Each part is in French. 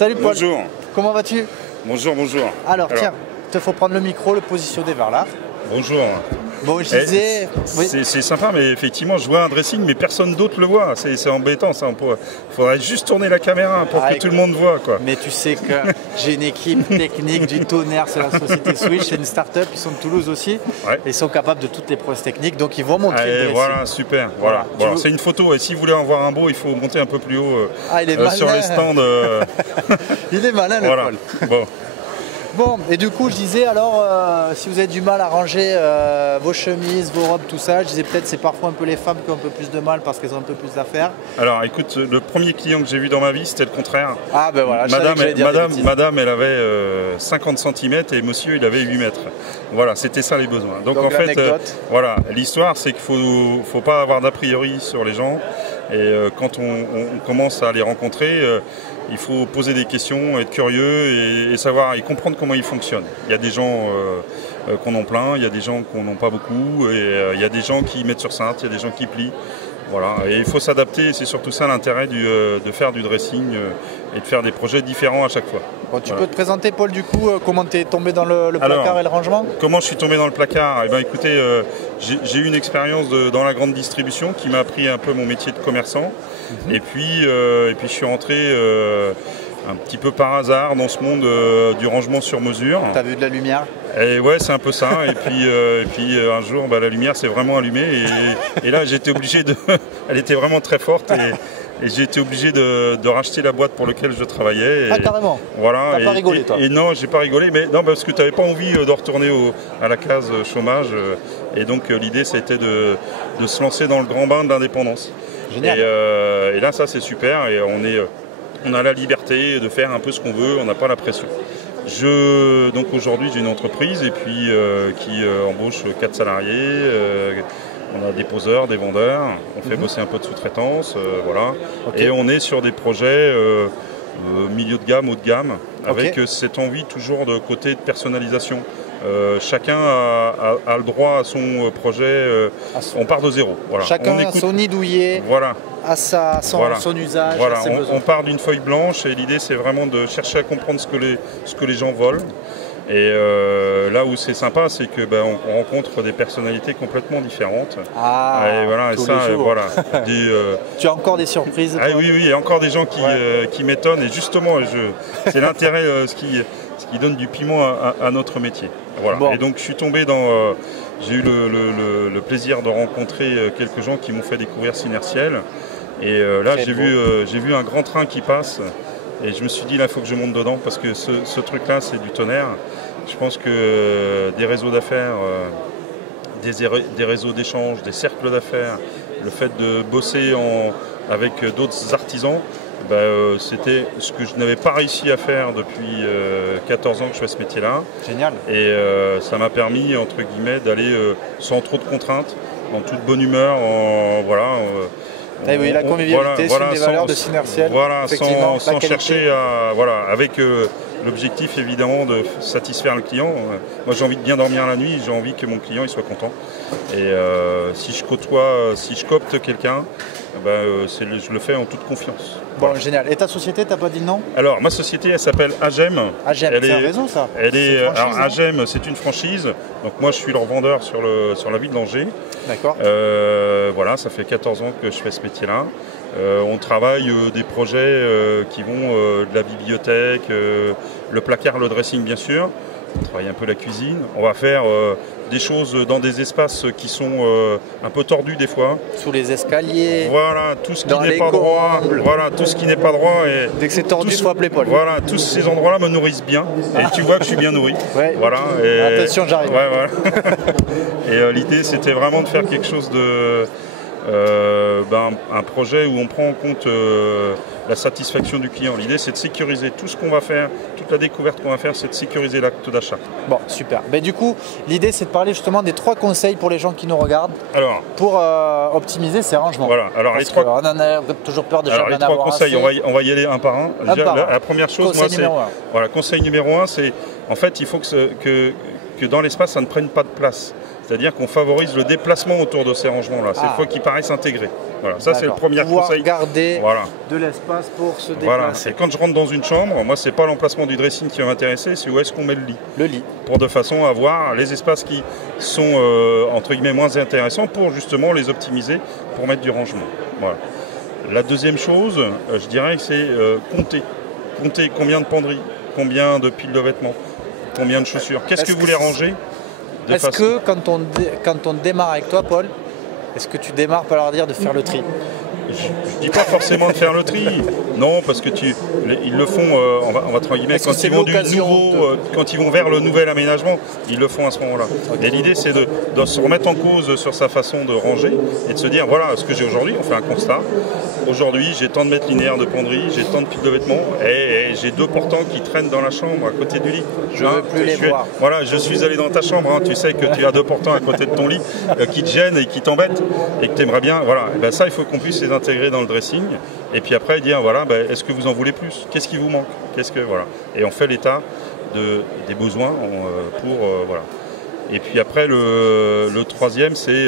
Salut Paul. Bonjour. Comment vas-tu? Bonjour, bonjour. Alors tiens, il te faut prendre le micro, le positionner vers là. Bonjour. Bon, je disais... Oui. C'est sympa, mais effectivement, je vois un dressing, mais personne d'autre le voit. C'est embêtant, ça. Il faudrait juste tourner la caméra pour que tout le monde voit, quoi. Mais tu sais que j'ai une équipe technique du tonnerre, c'est la société Switch, c'est une start-up, ils sont de Toulouse aussi. Ouais. Et ils sont capables de toutes les prouesses techniques, donc ils vont montrer le dressing. Voilà, super. Voilà. C'est une photo, et si vous voulez en voir un beau, il faut monter un peu plus haut sur les stands. Il est malin, le Paul. Bon. Bon, et du coup, je disais alors, si vous avez du mal à ranger vos chemises, vos robes, tout ça, je disais peut-être c'est parfois un peu les femmes qui ont un peu plus de mal parce qu'elles ont un peu plus d'affaires. Alors écoute, le premier client que j'ai vu dans ma vie, c'était le contraire. Ah ben voilà, madame, elle avait 50 cm et monsieur, il avait 8 mètres. Voilà, c'était ça les besoins. Donc en fait, voilà, l'histoire, c'est qu'il faut pas avoir d'a priori sur les gens. Et quand on commence à les rencontrer, il faut poser des questions, être curieux et savoir et comprendre comment ils fonctionnent. Il y a des gens qu'on en plein, il y a des gens qu'on n'en pas beaucoup, et il y a des gens qui mettent sur cintre, il y a des gens qui plient. Voilà. Et il faut s'adapter, c'est surtout ça l'intérêt de faire du dressing et de faire des projets différents à chaque fois. Bon, tu peux te présenter Paul du coup, comment tu es tombé dans le placard et le rangement? Comment je suis tombé dans le placard? Eh ben, écoutez, j'ai eu une expérience dans la grande distribution qui m'a appris un peu mon métier de commerçant. Et puis je suis rentré un petit peu par hasard dans ce monde du rangement sur mesure. T'as vu de la lumière? Et ouais, c'est un peu ça. Et puis un jour, la lumière s'est vraiment allumée. Et là, j'étais obligé de... Elle était vraiment très forte. Et j'ai été obligé de racheter la boîte pour laquelle je travaillais. Ah, carrément? Voilà. T'as pas rigolé, toi? Et non, j'ai pas rigolé. Mais non, parce que tu n'avais pas envie de retourner à la case chômage. Et donc, l'idée, c'était de se lancer dans le grand bain de l'indépendance. Génial. Et là, ça, c'est super. Et on a la liberté de faire un peu ce qu'on veut. On n'a pas la pression. Donc aujourd'hui, j'ai une entreprise et puis qui embauche 4 salariés. On a des poseurs, des vendeurs. On fait bosser un peu de sous-traitance, voilà. Okay. Et on est sur des projets milieu de gamme, haut de gamme, avec cette envie toujours de côté de personnalisation. Chacun a le droit à son projet. On part de zéro. Voilà. Chacun a son nid douillet. Voilà. À son usage, voilà. à ses besoins. On part d'une feuille blanche et l'idée c'est vraiment de chercher à comprendre ce que les gens veulent. Et là où c'est sympa, c'est que on rencontre des personnalités complètement différentes. Ah, et voilà, tous les jours. Voilà. Tu as encore des surprises? Ah, oui, il y a encore des gens qui m'étonnent. Et justement, c'est l'intérêt, ce qui donne du piment à notre métier. Voilà. Bon. Et donc je suis tombé dans... j'ai eu le plaisir de rencontrer quelques gens qui m'ont fait découvrir Synertiel. Et là, j'ai vu un grand train qui passe. Et je me suis dit, là, il faut que je monte dedans parce que ce truc-là, c'est du tonnerre. Je pense que des réseaux d'affaires, des réseaux d'échange, des cercles d'affaires, le fait de bosser avec d'autres artisans, c'était ce que je n'avais pas réussi à faire depuis 14 ans que je fais ce métier-là. Génial. Et ça m'a permis, entre guillemets, d'aller sans trop de contraintes, en toute bonne humeur, oui, la convivialité, c'est une des valeurs de Synertiel. Voilà, sans chercher à... Voilà, avec l'objectif évidemment de satisfaire le client. Moi j'ai envie de bien dormir la nuit, j'ai envie que mon client il soit content. Et si je copte quelqu'un, je le fais en toute confiance. Bon, voilà. Génial. Et ta société, t'as pas dit le nom? Alors, ma société, elle s'appelle AGEM. AGEM, c'est un réseau, ça? Alors, AGEM, c'est une franchise. Donc, moi, je suis leur vendeur sur la ville d'Angers. D'accord. Voilà, ça fait 14 ans que je fais ce métier-là. On travaille des projets qui vont de la bibliothèque, le placard, le dressing, bien sûr. On travaille un peu la cuisine. On va faire des choses dans des espaces qui sont un peu tordus des fois. Sous les escaliers. Voilà, tout ce qui n'est pas droit. Voilà, tout ce qui n'est pas droit. Et dès que c'est tordu, il faut appeler Paul. Voilà, tous ces endroits-là me nourrissent bien. Et tu vois que je suis bien nourri. Ouais. Voilà. Attention, j'arrive. Ouais, voilà. Et l'idée, c'était vraiment de faire quelque chose de... un projet où on prend en compte la satisfaction du client. L'idée, c'est de sécuriser tout ce qu'on va faire, toute la découverte qu'on va faire, c'est de sécuriser l'acte d'achat. Bon, super. Mais du coup, l'idée, c'est de parler justement des 3 conseils pour les gens qui nous regardent pour optimiser ces rangements. Voilà. Alors, on en a toujours peur de jamais en avoir assez. Les 3 conseils, on va y aller un par un. La première chose, conseil numéro 1, c'est en fait, il faut que dans l'espace, ça ne prenne pas de place. C'est-à-dire qu'on favorise le déplacement autour de ces rangements-là. C'est faut qu'ils paraissent intégrés. Voilà, ça c'est le premier conseil. Garder de l'espace pour se déplacer. Voilà, c'est quand je rentre dans une chambre, moi c'est pas l'emplacement du dressing qui va m'intéresser, c'est où est-ce qu'on met le lit. Le lit. Pour de façon à avoir les espaces qui sont entre guillemets moins intéressants pour justement les optimiser, pour mettre du rangement. Voilà. La deuxième chose, je dirais que c'est compter. Compter combien de penderies, combien de piles de vêtements, combien de chaussures. Qu'est-ce que vous voulez ranger? Est-ce que quand on démarre avec toi, Paul, est-ce que tu démarres par leur dire de faire le tri? Je ne dis pas forcément de faire le tri, non, parce que ils le font, on va travailler, quand ils vont quand ils vont vers le nouvel aménagement, ils le font à ce moment-là. Okay. Et l'idée, c'est de se remettre en cause sur sa façon de ranger et de se dire, voilà ce que j'ai aujourd'hui, on fait un constat. Aujourd'hui, j'ai tant de mètres linéaires de penderie, j'ai tant de piles de vêtements et j'ai 2 portants qui traînent dans la chambre à côté du lit. Je ne veux plus les voir. Voilà, je suis allé dans ta chambre, hein, tu sais que tu as 2 portants à côté de ton lit qui te gênent et qui t'embêtent et que tu aimerais bien. Voilà, et ben ça, il faut qu'on puisse les intégrer dans le dressing et puis après dire, voilà, ben, est-ce que vous en voulez plus? Qu'est-ce qui vous manque? Voilà. Et on fait l'état des besoins pour voilà. Et puis après, le troisième, c'est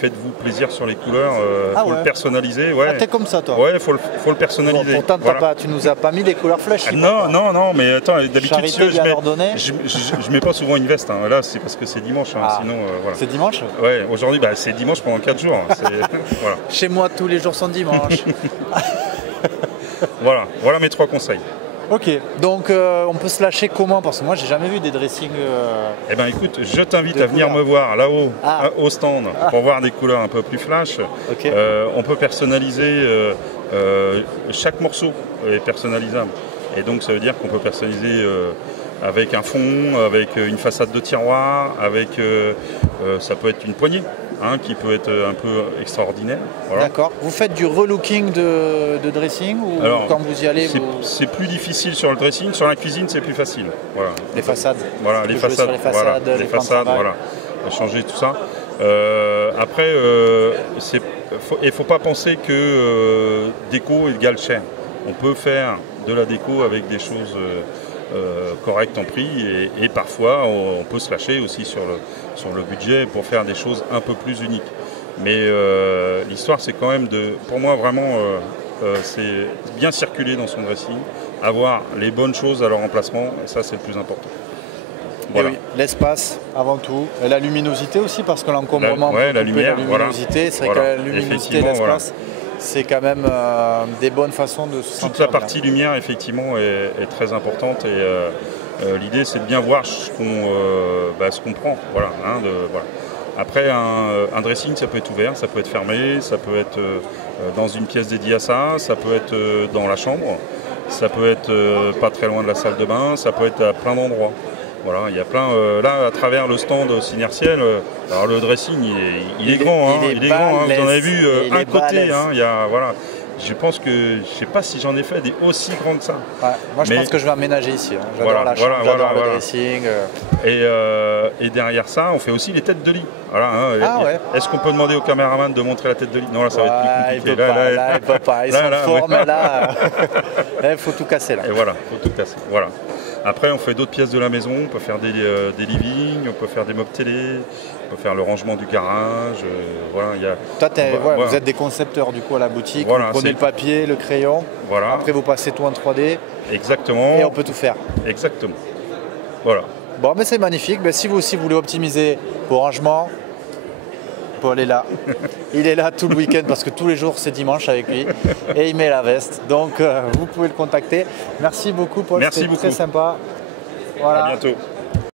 faites-vous plaisir sur les couleurs, faut le personnaliser. Ouais. Ah, t'es comme ça, toi? Ouais, faut le personnaliser. Bon, pourtant, tu nous as pas mis des couleurs flashy. Non, mais attends, d'habitude, je mets pas souvent une veste. Hein. Là, c'est parce que c'est dimanche, hein, sinon, voilà. C'est dimanche? Ouais, aujourd'hui, c'est dimanche pendant 4 jours. Voilà. Chez moi, tous les jours sont dimanche. Voilà mes 3 conseils. Ok, donc on peut se lâcher comment? Parce que moi j'ai jamais vu des dressings. Eh bien écoute, je t'invite à venir me voir là-haut, au stand, pour voir des couleurs un peu plus flash. Okay. On peut personnaliser, chaque morceau est personnalisable. Et donc ça veut dire qu'on peut personnaliser avec un fond, avec une façade de tiroir, avec ça peut être une poignée. Qui peut être un peu extraordinaire. Voilà. D'accord. Vous faites du relooking de dressing ou quand vous y allez c'est plus difficile sur le dressing, sur la cuisine c'est plus facile. Voilà. Les façades. Voilà, les façades, les façades, voilà. Changer tout ça. Après, il ne faut pas penser que déco égale cher. On peut faire de la déco avec des choses correctes en prix et parfois on peut se lâcher aussi sur le budget pour faire des choses un peu plus uniques. Mais l'histoire c'est quand même pour moi vraiment c'est bien circuler dans son dressing, avoir les bonnes choses à leur emplacement et ça c'est le plus important. Voilà. Oui, l'espace avant tout, et la luminosité aussi parce que l'encombrement la lumière, luminosité, c'est vrai que la luminosité et l'espace c'est quand même des bonnes façons de se sentir. Toute la partie lumière effectivement est très importante et l'idée c'est de bien voir ce qu'on prend. Voilà, voilà. Après un dressing ça peut être ouvert, ça peut être fermé, ça peut être dans une pièce dédiée à ça, ça peut être dans la chambre, ça peut être pas très loin de la salle de bain, ça peut être à plein d'endroits. Voilà, il y a plein, là à travers le stand Synertiel, alors le dressing il est grand, il est grand, vous en avez vu un côté, voilà. Je pense que, je sais pas si j'en ai fait des aussi grands que ça. Ouais, moi je pense que je vais aménager ici, j'adore la chambre, j'adore le dressing. Et derrière ça, on fait aussi les têtes de lit. Voilà, Est-ce qu'on peut demander au caméraman de montrer la tête de lit? Non, là ça va être plus compliqué. Il peut pas, ils sont forts, mais là, il faut tout casser là. Et voilà, il faut tout casser, voilà. Après, on fait d'autres pièces de la maison, on peut faire des livings, on peut faire des meubles télé, on peut faire le rangement du garage. Vous êtes des concepteurs du coup à la boutique, vous prenez le papier, le crayon, après vous passez tout en 3D. Exactement. Et on peut tout faire. Exactement. Voilà. Bon, mais c'est magnifique. Mais si vous aussi voulez optimiser vos rangements, Paul est là. Il est là tout le week-end parce que tous les jours c'est dimanche avec lui et il met la veste. Donc vous pouvez le contacter. Merci beaucoup Paul, c'était très sympa. Voilà. À bientôt.